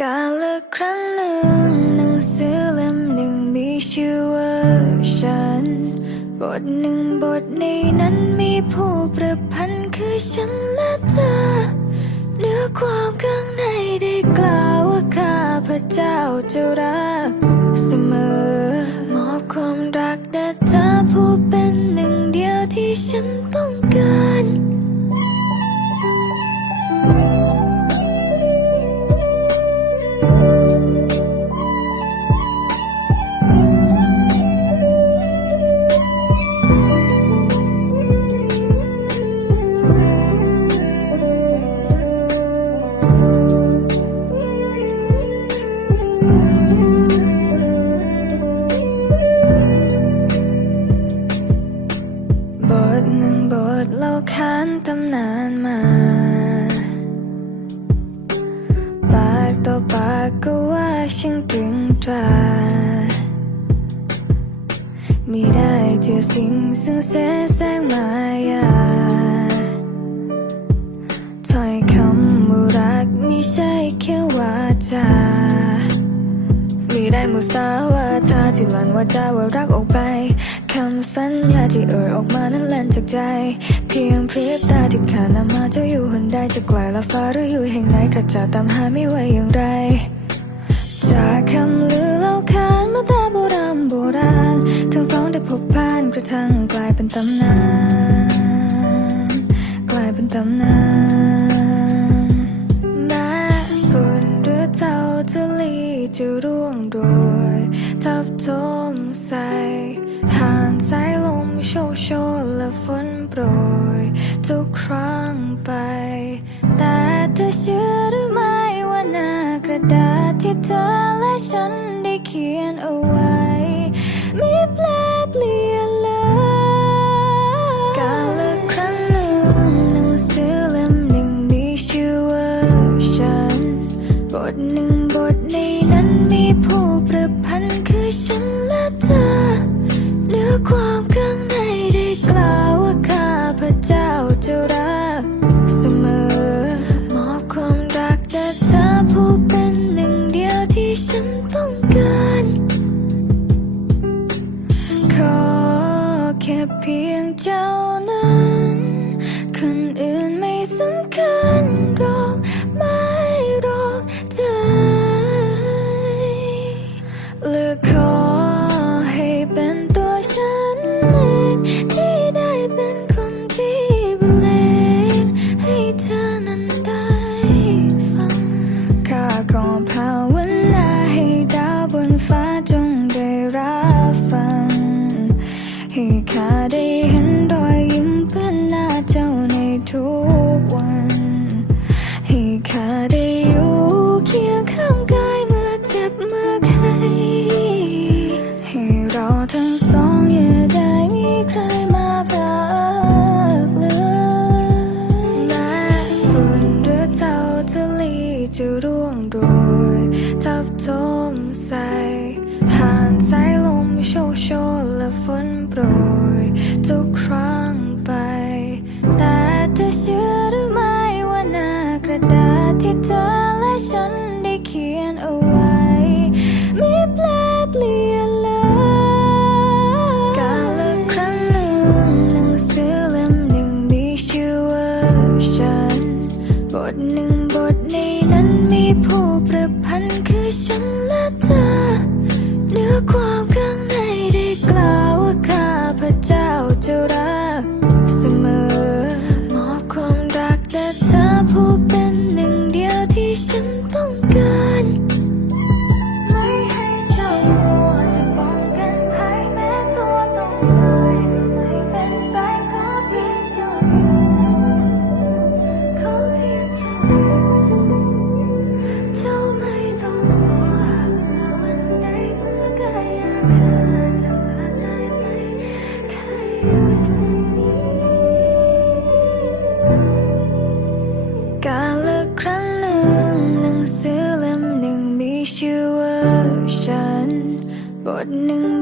กาละครั้งหนึ่งหนังสือเล่มหนึ่งมีชื่อว่าฉัน บทหนึ่งบทในนั้นมีผู้ประพันธ์คือฉันและเธอเนื้อความข้างในได้กล่าวว่าข้าพระเจ้าจะรัก ค้านตำนานมา ปากต่อปากก็ว่าฉันตึงตรามีได้เจอสิ่งซึ่งเสแสร้งมายา ว่าจาว่ารักออกไปคำสัญญาที่เอ่ยออกมานั้นแล่นจากใจ เพียงพริบตาที่ขานนำมาเจ้าอยู่หนใดจะไกลละฟ้าหรืออยู่แห่งไหนข้าจะตามหาไม่ไหวอย่างไร จากคำลือเล่าขานมาแต่โบราณโบราณ ทั้งสองได้พบผ่านกระทั่งกลายเป็นตำนาน กลายเป็นตำนาน ใจผ่านสายลมโชกโชนและฝนโปรย ทุกครั้งไป แต่เธอเชื่อหรือไม่ว่าหน้ากระดาษ ข้าข จะ